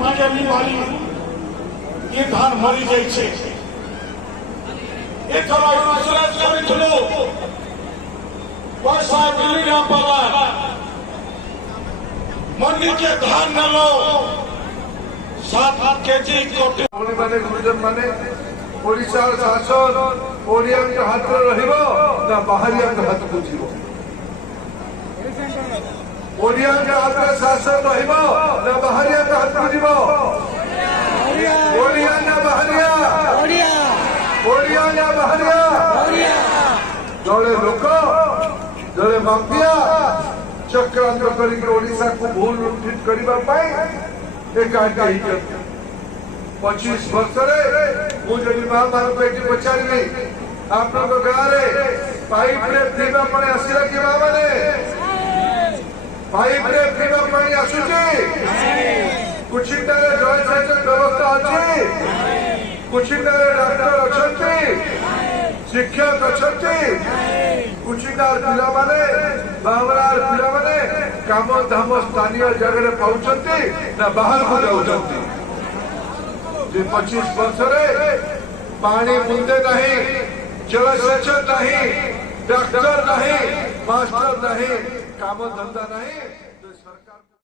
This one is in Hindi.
पानी वाली ये धान मरी जाइए एथर इन्सुरेंस करिथिलु वर्षा मिली ना पाला मंडी के धान नलो 7 केजी कोटी माने गुरुजन माने ओडिशार शासन ओडिया के हाथ में रहिबो ना बाहरिया के हाथ बुझिबो ओडिया के हाथ में शासन रहिबो ना बाहरिया के हाथ बुझिबो ओडिया ना बाहरिया ओडिया ओडिया ना बाहरिया ओडिया जड़े लोक जड़े माफिया चक्रांत करी ओडिशा को भूल लुंठित करबा पाई एकाठी 25 वर्ष मुझे महामारी बेटी पचारि आप गाँव पाइप पीवा पानी आसला कि माँ मैंने पाइप पीवा पानी आसुची कुचिंडा जल सेचन व्यवस्था अच्छी कुचिंडा डाक्टर अच्छा शिक्षक अच्छा कुचिंडार पिला माने बावरार पिला माने काम धाम स्थानीय जगह पाउछंती ना बाहर को जाउछंती 25 वर्ष पानी बुंदे नहीं जलसेचन नहीं डॉक्टर नहीं मास्टर नहीं काम धंधा नहीं।